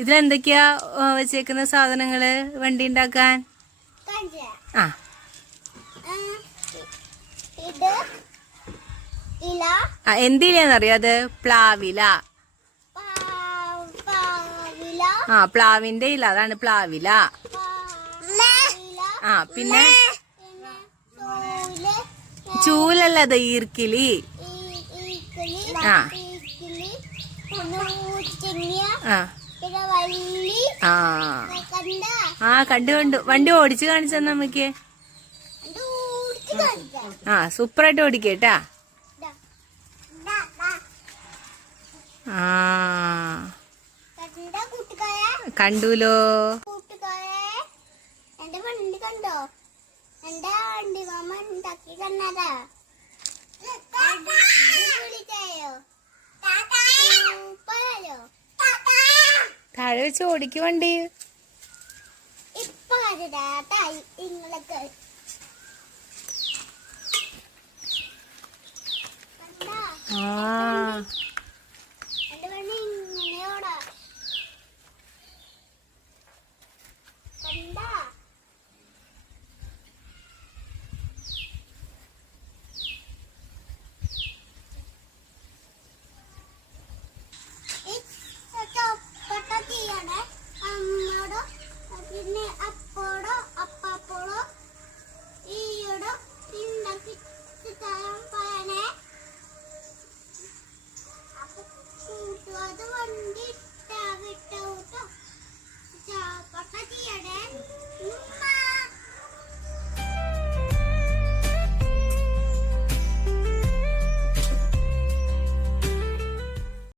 ഇതിലെന്തൊക്കെയാ വെച്ചേക്കുന്ന സാധനങ്ങള് വണ്ടി ഉണ്ടാക്കാൻ? ആ എന്തിലാന്നറിയോ? അത് പ്ലാവില. ആ പ്ലാവിന്റെ ഇല, അതാണ് പ്ലാവില. ആ പിന്നെ ചൂലല്ല, അത് ഈർക്കിലി. ആ ആ കണ്ടു. വണ്ടി ഓടിച്ചു കാണിച്ചാ നമുക്ക്. ആ സൂപ്പറായിട്ട് ഓടിക്കേട്ടാ. ആ കണ്ടൂലോ. എന്റെ വണ്ടി കണ്ടോ? എന്റെ വണ്ടി മാമ ഉണ്ടാക്കി തന്നതാ. താഴെ വെച്ച് ഓടിക്ക് വണ്ടി. ഇപ്പൊ ഇങ്ങളൊക്കെ ആ